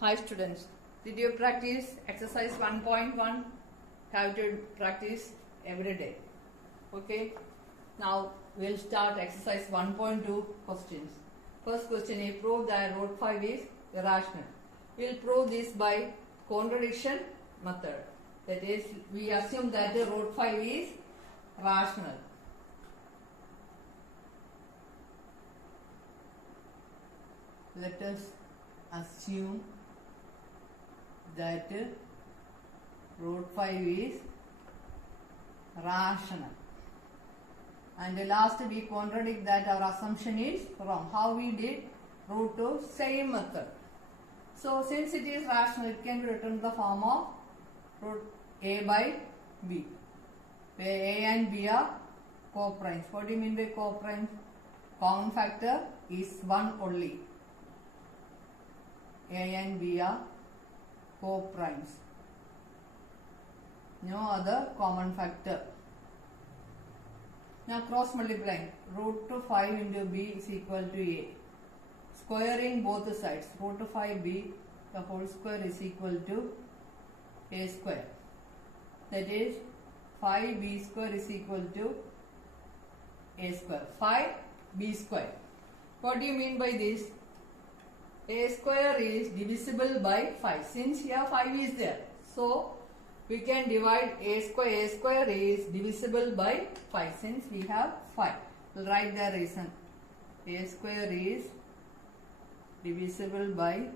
Hi students, did you practice exercise 1.1? Have to practice every day. Okay, now we'll start exercise 1.2 questions. First question is prove that root 5 is irrational. We'll prove this by contradiction method. That is, we assume that the root 5 is rational. Let us assume that root 5 is rational. And last we contradict that our assumption is wrong. How we did? Root 2, same method. So since it is rational, it can be written in the form of root a by b, where a and b are co-primes. What do you mean by co-primes? Common factor is 1 only. A and b are co-primes. No other common factor. Now cross multiplying. Root 5 into b is equal to a. Squaring both sides. Root 5b, the whole square is equal to a square. That is 5b square is equal to a square. 5b square. What do you mean by this? A square is divisible by 5. Since here 5 is there, so we can divide a square. A square is divisible by 5 since we have 5. We'll write the reason. A square is divisible by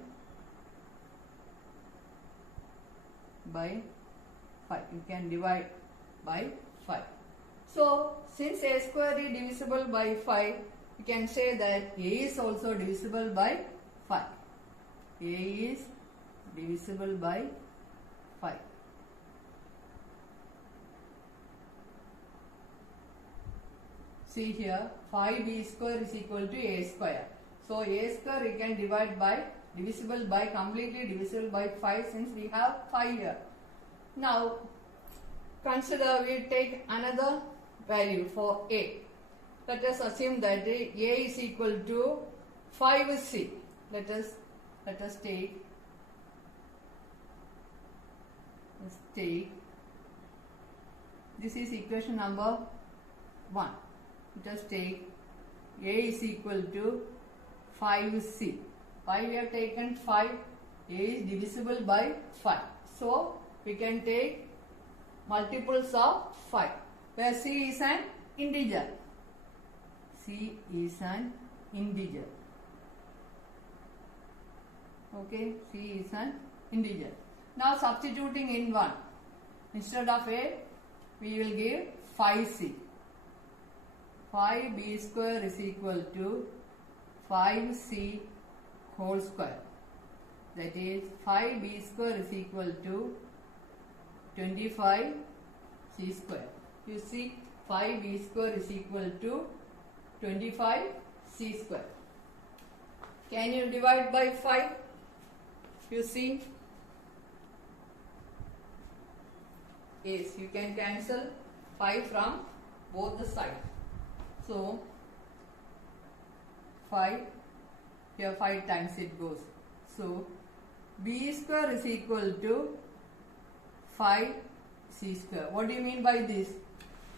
5. You can divide by 5. So since a square is divisible by 5, you can say that a is also divisible by 5. A is divisible by 5. See here, 5b square is equal to a square. So a square we can divide by, divisible by, completely divisible by 5 since we have 5 here. Now consider we take another value for a. Let us assume that a is equal to 5c. Let us take this is equation number 1. Let us take a is equal to 5c. 5 we have taken 5. A is divisible by 5. So we can take multiples of 5, where c is an integer. C is an integer. Okay, c is an integer. Now substituting in 1, instead of a, we will give 5c. 5b square is equal to 5c whole square. That is 5b square is equal to 25c square. You see, 5b square is equal to 25c square. Can you divide by 5? You see, yes, you can cancel 5 from both the sides. So 5, here 5 times it goes. So b square is equal to 5c square. What do you mean by this?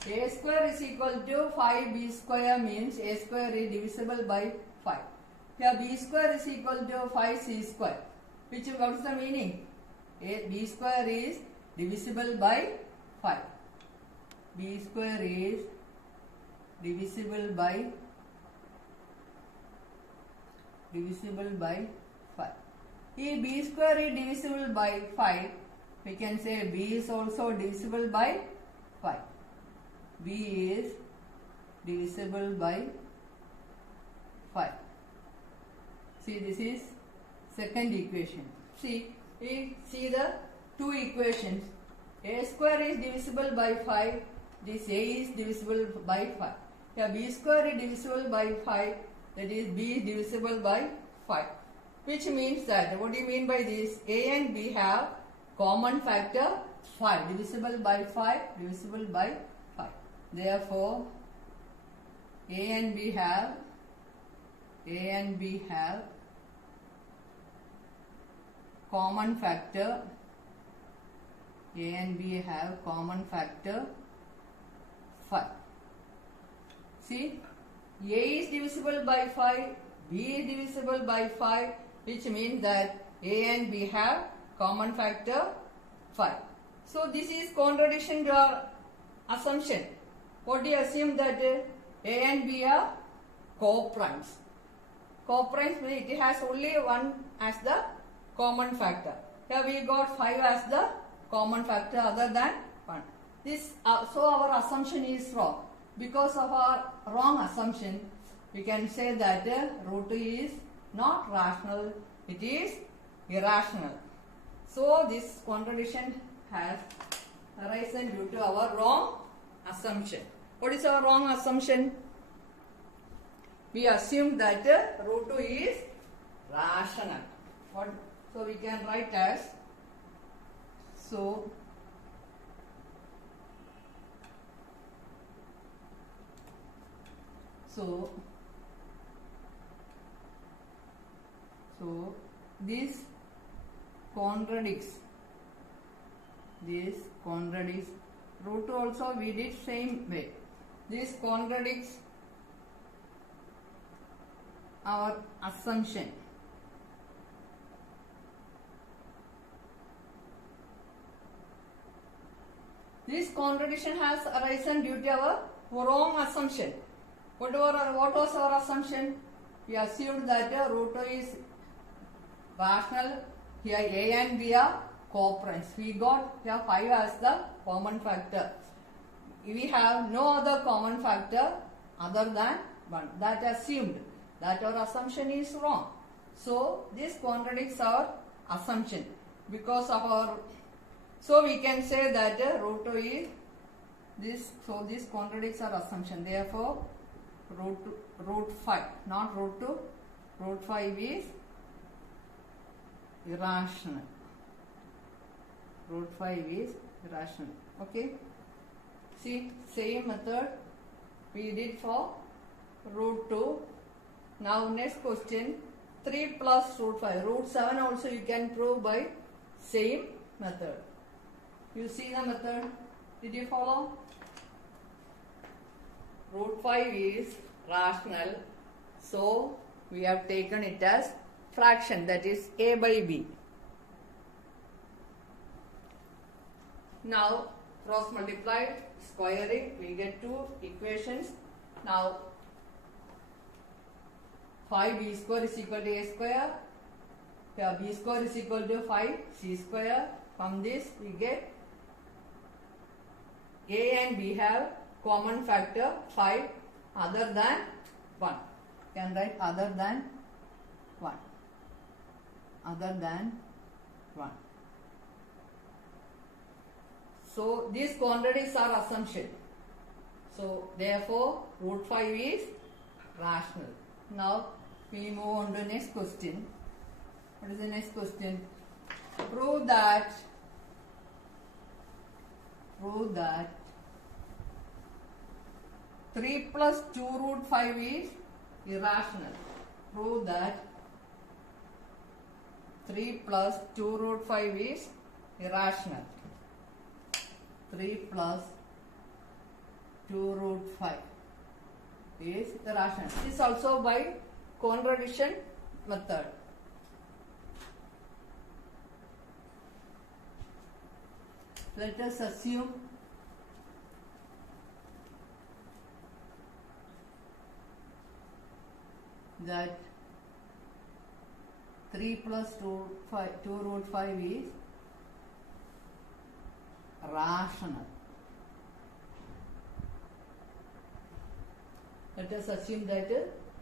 A square is equal to 5b square means a square is divisible by 5. Here b square is equal to 5c square. Which what's the meaning? B square is divisible by 5. B square is divisible by 5. If b square is divisible by 5, we can say b is also divisible by 5. B is divisible by 5. See, this is second equation. See the two equations. A square is divisible by 5. This a is divisible by 5. Here b square is divisible by 5. That is b is divisible by 5. Which means that, what do you mean by this? A and b have common factor 5. Divisible by 5. Divisible by 5. Therefore, A and B have common factor. A and B have common factor 5. See, A is divisible by 5, B is divisible by 5, which means that A and B have common factor 5. So this is contradiction to our assumption. What do you assume that A and B are co-primes? Co-primes means it has only one as the common factor. Here we got 5 as the common factor other than 1. So our assumption is wrong. Because of our wrong assumption, we can say that root 2 is not rational, it is irrational. So this contradiction has arisen due to our wrong assumption. What is our wrong assumption? We assume that root 2 is rational. So we can write as so this contradicts root 2 also we did same way. This contradicts our assumption. This contradiction has arisen due to our wrong assumption. What was our assumption? We assumed that root 2 is rational. Here A and B are co-primes. We got here 5 as the common factor. We have no other common factor other than 1. That assumed that our assumption is wrong. So this contradicts our assumption. Because of our, so we can say that root 2 is this. So this contradicts our assumption. Therefore, root 5, not root 2. Root 5 is irrational. Root 5 is irrational. Okay. See, same method we did for root 2. Now next question, 3 plus root 5. Root 7 also you can prove by same method. You see the method? Did you follow? Root 5 is rational. So we have taken it as fraction, that is A by B. Now cross multiply, squaring, we get two equations. Now 5b square is equal to a square. Here b square is equal to 5c square. From this we get A and B have common factor 5 other than 1. Can write other than 1. Other than 1. So this contradicts our assumption. So therefore root 5 is rational. Now we move on to next question. What is the next question? Prove that 3 plus 2 root 5 is irrational. Prove that 3 plus 2 root 5 is irrational. 3 plus 2 root 5 is irrational. This is also by contradiction method. Let us assume that 3 plus 2 root 5 is rational. Let us assume that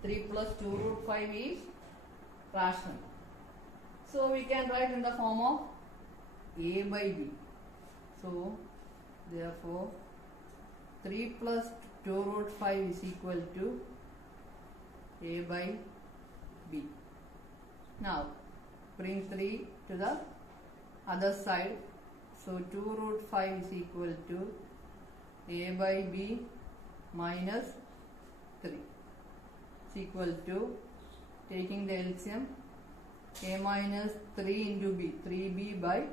3 plus 2 root 5 is rational. So we can write in the form of A by B. So therefore 3 plus 2 root 5 is equal to A by B. Now bring 3 to the other side. So 2 root 5 is equal to A by B minus 3 is equal to, taking the LCM, a minus 3 into b, 3b by b.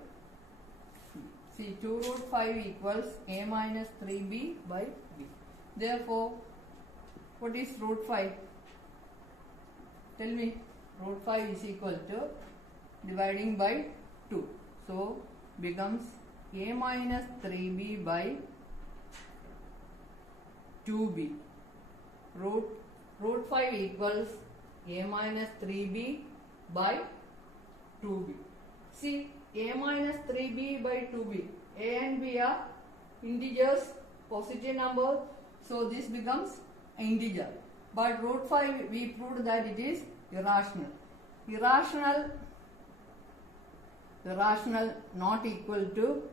See, 2 root 5 equals a minus 3b by b. Therefore, what is root 5? Tell me. Root 5 is equal to dividing by 2. So, becomes a minus 3b by 2b. Root 5 equals a minus 3b by 2b. See, a minus 3b by 2b. A and b are integers, positive number. So, this becomes integer. But root 5 we proved that it is irrational. Irrational not equal to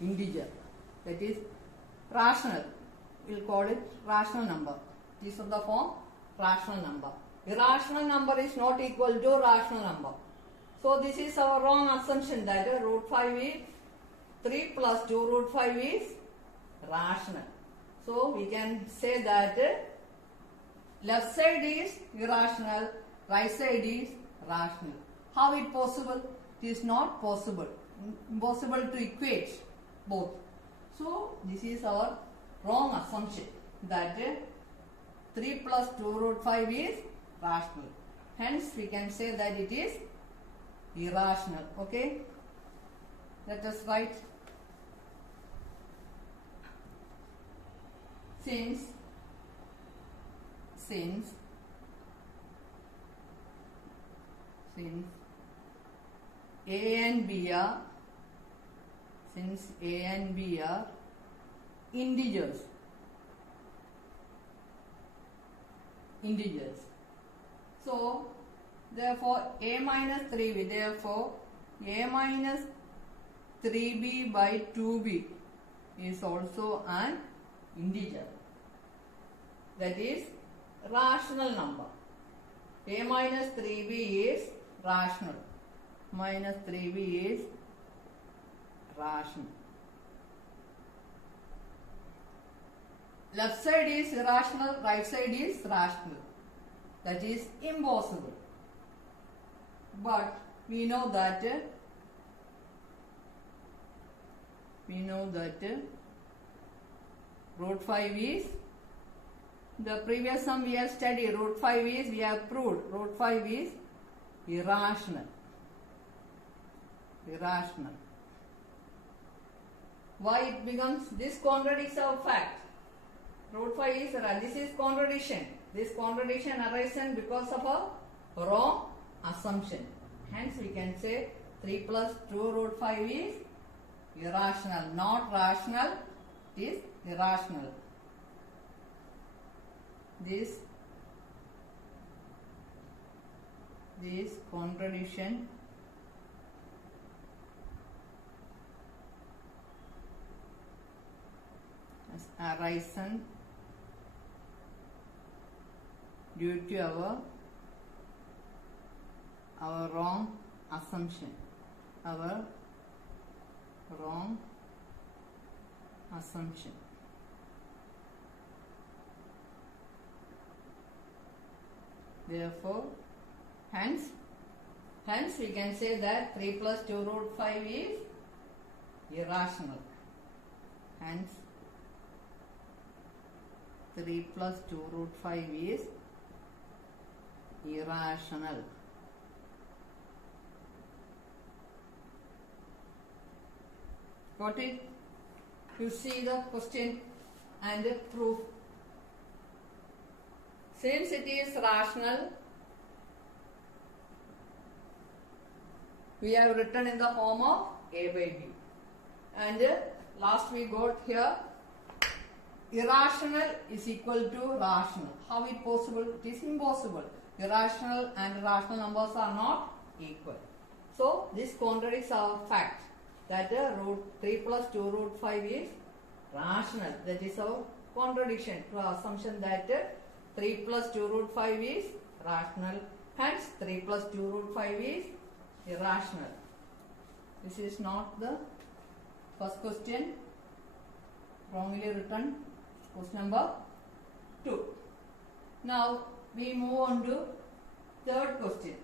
integer. That is rational. We will call it rational number. This is the form rational number. Irrational number is not equal to rational number. So this is our wrong assumption that root 5 is 3 plus 2 root 5 is rational. So we can say that left side is irrational, right side is rational. How it possible? It is not possible. Impossible to equate both. So this is our wrong assumption that 3 plus 2 root 5 is rational. Hence we can say that it is irrational. Okay. Let us write. Since A and B are integers. So therefore a minus 3b, therefore a minus 3b by 2b is also an integer. That is rational number. A minus 3b is rational. Minus 3b is rational. Left side is irrational, right side is rational. That is impossible. But we know that root 5 is, the previous sum we have studied, root 5 is, we have proved, root 5 is irrational. Why it becomes, this contradicts our fact. Root 5 is, this is contradiction. This contradiction arises because of a wrong assumption. Hence we can say 3 plus 2 root 5 is irrational, not rational, it is irrational. This contradiction has arisen due to our wrong assumption. Therefore, hence we can say that 3 plus 2 root 5 is irrational. Hence 3 plus 2 root 5 is irrational. Got it? You see the question and the proof. Since it is rational, we have written in the form of a by b. And last we got here, irrational is equal to rational. How is possible? It is impossible. Irrational and rational numbers are not equal. So this contradicts our fact that root 3 plus 2 root 5 is rational. That is our contradiction to our assumption that 3 plus 2 root 5 is rational. Hence 3 plus 2 root 5 is irrational. This is not the first question, wrongly written. Question number 2. Now we move on to third question.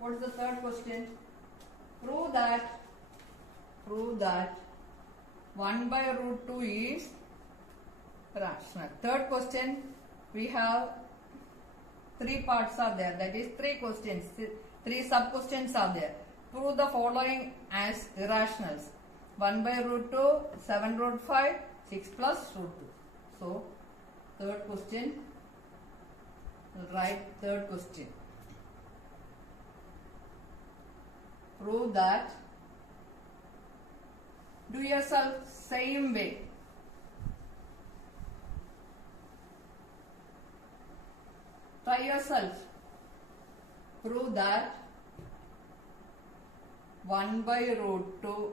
What is the third question? Prove that 1 by root 2 is rational. Third question, we have 3 parts are there. That is 3 questions. 3 sub questions are there. Prove the following as irrationals. 1 by root 2, 7 root 5, 6 plus root 2. So, third question, we'll write third question. Prove that, do yourself same way. Try yourself. Prove that 1 by root 2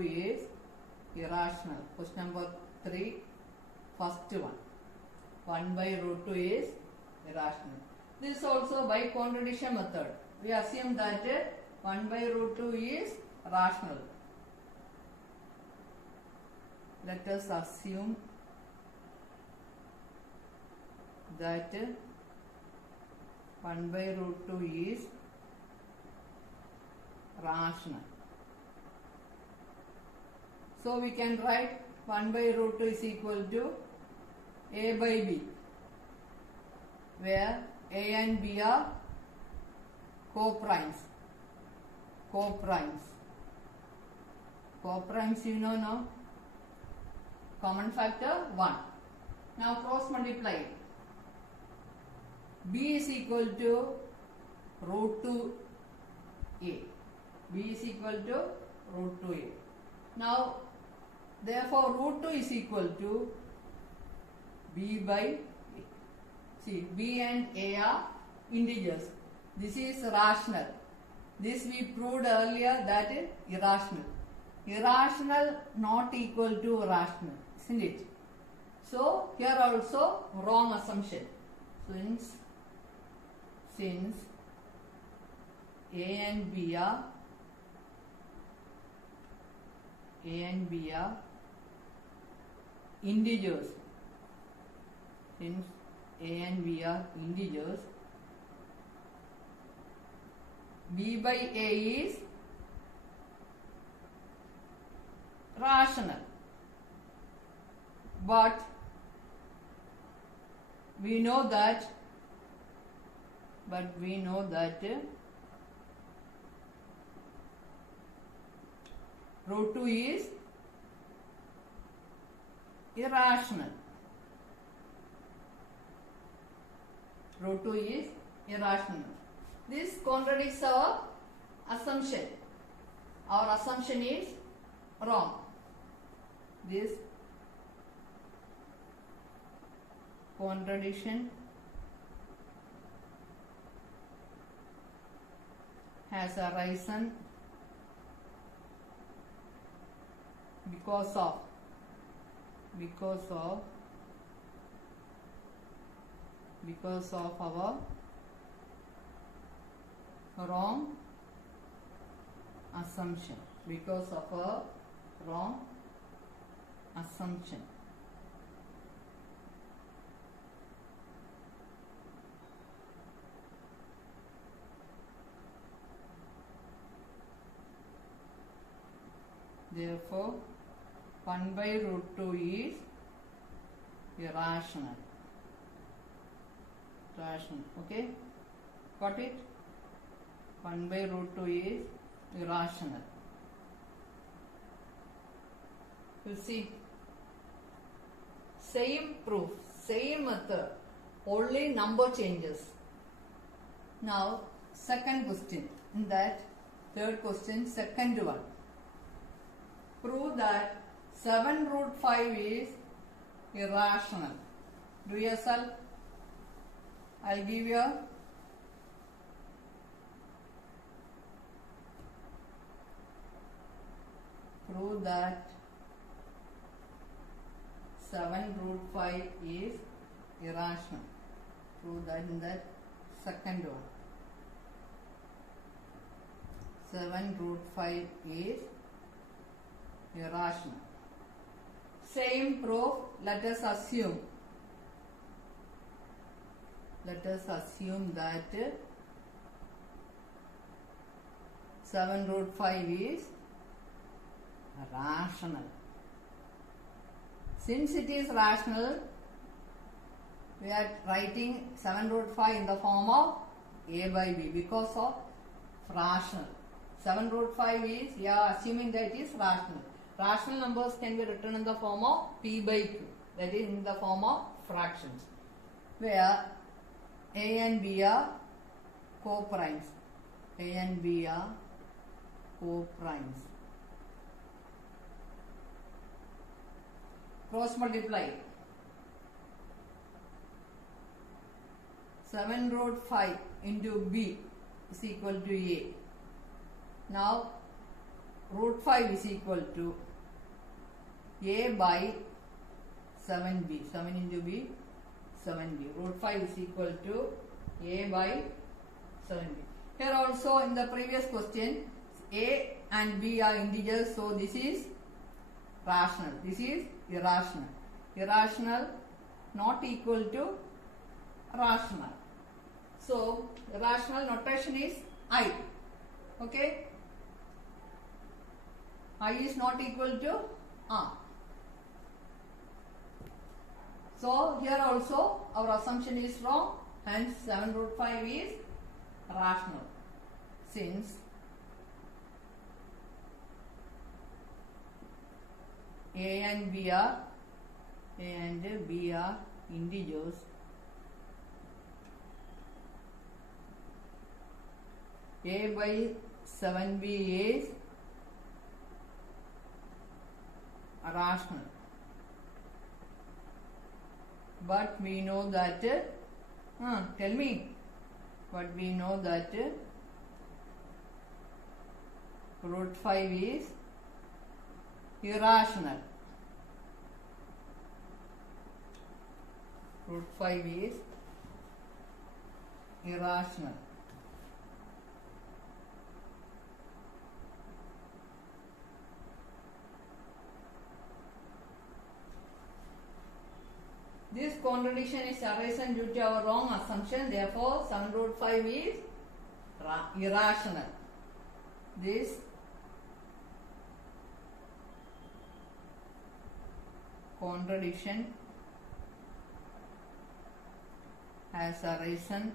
is irrational. Question number 3, first one. 1 by root 2 is irrational. This also by contradiction method. We assume that 1 by root 2 is rational. Let us assume that 1 by root 2 is rational. So we can write 1 by root 2 is equal to a by b, where a and b are co-primes. Co-primes you know now. Common factor 1. Now cross multiply. B is equal to root 2a. B is equal to root 2a. Now, therefore, root 2 is equal to b by a. See, b and a are integers. This is rational. This we proved earlier that is irrational. Irrational not equal to rational, isn't it? So, here also wrong assumption. Since a and b are integers, since a and b are integers, b by a is rational, but we know that root 2 is irrational. Root 2 is irrational. This contradicts our assumption. Our assumption is wrong. This contradiction has arisen because of our wrong assumption. Because of a wrong assumption. Therefore, 1 by root 2 is irrational. Okay? Got it? 1 by root 2 is irrational. You see, same proof, same method, only number changes. Now, second question. In that, third question, second one. Prove that 7 root 5 is irrational. Do yourself. I'll give you a prove that 7 root 5 is irrational. Prove that in that second one. 7 root 5 is irrational. Same proof, let us assume let us assume that 7 root 5 is rational. Since it is rational, we are writing 7 root 5 in the form of a by b because of rational. 7 root 5 is, we are assuming that it is rational. Rational numbers can be written in the form of p by q, that is in the form of fractions, where a and b are co-primes. A and b are co-primes. Cross multiply. 7 root 5 into b is equal to a. Now root 5 is equal to a by 7b. 7 into b, 7b. Root 5 is equal to a by 7b. Here also in the previous question, a and b are integers, so this is rational. This is irrational. Irrational not equal to rational. So irrational notation is I. Okay. I is not equal to R. So here also our assumption is wrong, hence 7 root 5 is rational. Since A and B are integers, A by 7b is rational, but we know that tell me, but we know that root 5 is irrational. Root 5 is irrational. This contradiction is arisen due to our wrong assumption. Therefore, 7 root 5 is irrational. This contradiction has arisen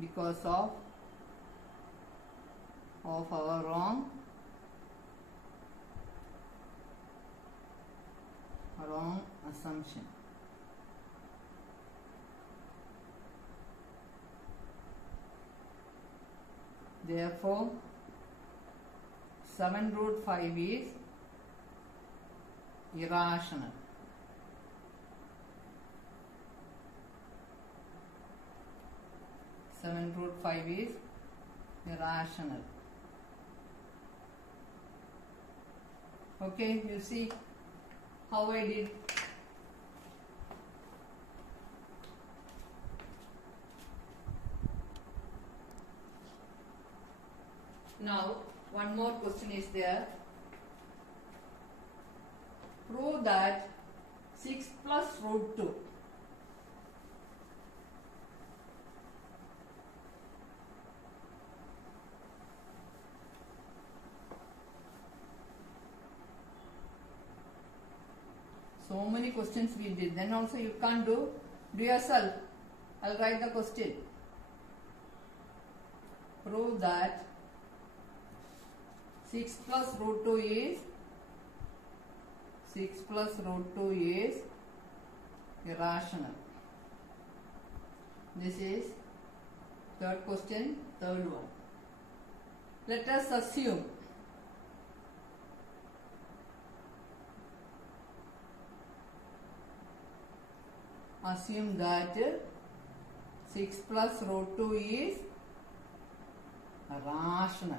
because of our wrong assumption. Therefore, 7 root 5 is irrational. Seven root 5 is irrational. Okay, you see how I did. Now, one more question is there. Prove that 6 plus root 2 so many questions we did. Then also you can't do yourself. I'll write the question. Prove that 6 plus root 2 is 6 plus root 2 is irrational. This is third question, third one. Let us assume that 6 plus root 2 is rational.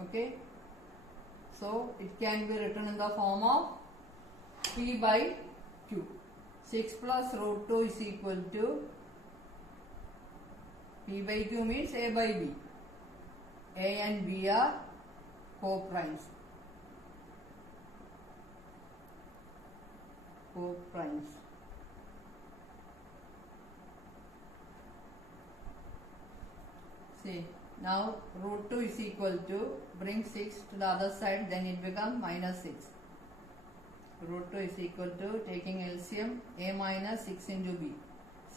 Okay, so it can be written in the form of P by Q. 6 plus root 2 is equal to P by Q means A by B. A and B are co-primes. co-primes. See, now root 2 is equal to, bring 6 to the other side, then it becomes minus 6. Root 2 is equal to, taking LCM, a minus 6 into b,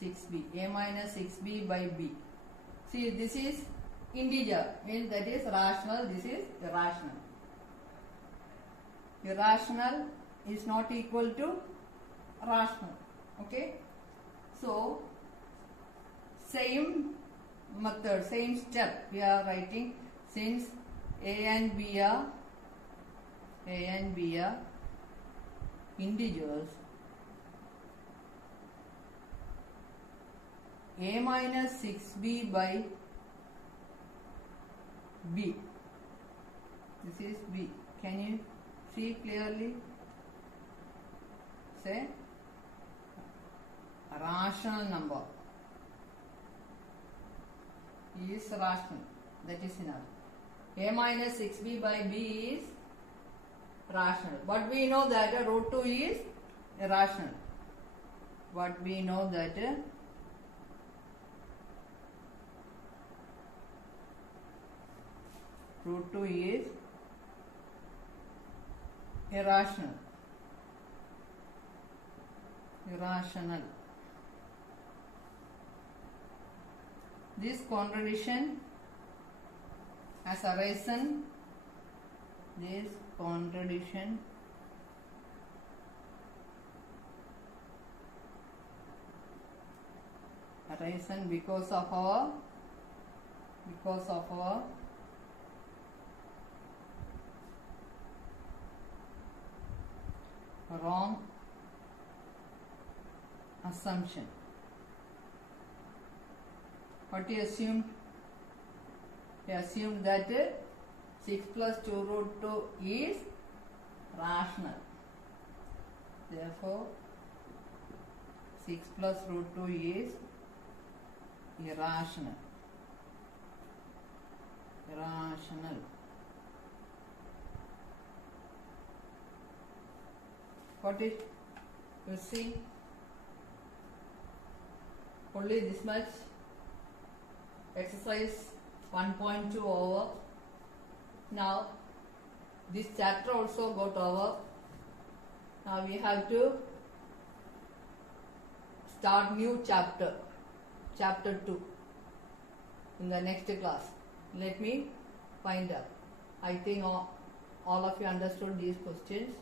6b, a minus 6b by b. See, this is integer, means that is rational, this is irrational. Irrational is not equal to rational. Okay? So, same method, same step we are writing, since a and b are integers, a minus 6b by b. This is b. Can you see clearly? Say a rational number is rational. That is enough. A minus 6b by b is rational. But we know that root 2 is irrational. But we know that root 2 is irrational. Irrational. This contradiction has arisen. This contradiction arisen because of our wrong assumption. What we assumed? We assumed that 6 plus 2 root 2 is rational. Therefore, 6 plus root 2 is irrational. Irrational. Got it? You see? Only this much. Exercise 1.2 over. Now, this chapter also got over. Now we have to start new chapter, chapter 2, in the next class. Let me find out. I think all of you understood these questions.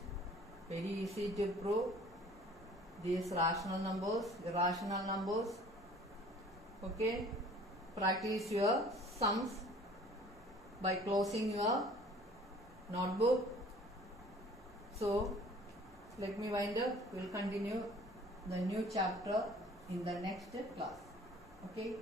Very easy to prove. These rational numbers, irrational numbers. Okay. Practice your sums by closing your notebook. So, let me wind up. We will continue the new chapter in the next class. Okay.